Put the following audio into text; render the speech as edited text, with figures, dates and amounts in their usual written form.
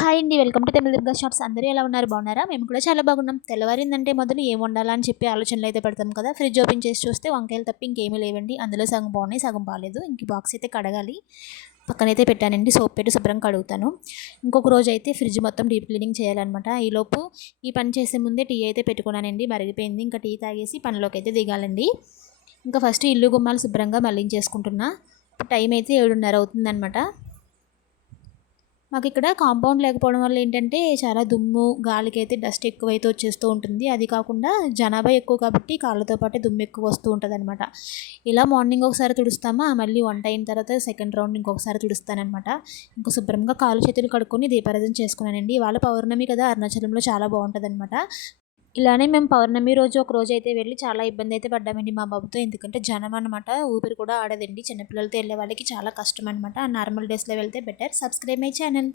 Hi అండి. Welcome to Tamil Durga shorts. అందరూ ఎలా ఉన్నారు? బాగున్నారా? మేము కూడా చాలా బాగున్నాం. తెల్లవారిందంటే మొదలు ఏం వండాలా అని చెప్పి ఆలోచనలు అయితే పెడతాం కదా. ఫ్రిడ్జ్ ఓపెన్ చేసి చూస్తే వంకాయలు తప్ప ఇంకేమీ లేవండి. అందులో సగం బాగున్నాయి, సగం బాగాలేదు. ఇంక బాక్స్ అయితే కడగాలి. పక్కనైతే పెట్టానండి. సోప్ పెట్టి శుభ్రంగా కడుగుతాను. ఇంకొక రోజు అయితే ఫ్రిడ్జ్ మొత్తం డీప్ క్లీనింగ్ చేయాలన్నమాట. ఈలోపు ఈ పని చేసే ముందే టీ అయితే పెట్టుకున్నానండి. మరిగిపోయింది. ఇంకా టీ తాగేసి పనిలోకి అయితే దిగాలండి. ఇంకా ఫస్ట్ ఇల్లు గుమ్మాలు శుభ్రంగా మళ్ళించేసుకుంటున్నా. టైం అయితే 7:30 అవుతుందన్నమాట. మాకు ఇక్కడ కాంపౌండ్ లేకపోవడం వల్ల ఏంటంటే చాలా దుమ్ము, గాలికైతే డస్ట్ ఎక్కువైతే వచ్చేస్తూ ఉంటుంది. అది కాకుండా జనాభా ఎక్కువ కాబట్టి కాళ్ళతో పాటే దుమ్ము ఎక్కువ వస్తూ ఉంటుందన్నమాట. ఇలా మార్నింగ్ ఒకసారి తుడుస్తామా, మళ్ళీ వంట అయిన తర్వాత సెకండ్ రౌండ్ ఇంకొకసారి తుడుస్తానమాట. ఇంకా శుభ్రంగా కాళ్ళు చేతులు కడుక్కొని దీపారాధన చేసుకున్నానండి. ఇవాళ పౌర్ణమి కదా, అరుణాచలంలో చాలా బాగుంటుందన్నమాట. ఇలానే మేము పౌర్ణమి రోజు ఒక రోజు అయితే వెళ్ళి చాలా ఇబ్బంది అయితే పడ్డామండి మా బాబుతో. ఎందుకంటే జనం అనమాట, ఊపిరి కూడా ఆడదండి. చిన్నపిల్లలతో వెళ్ళే వాళ్ళకి చాలా కష్టం అనమాట. నార్మల్ డేస్లో వెళ్తే బెటర్. Subscribe my channel.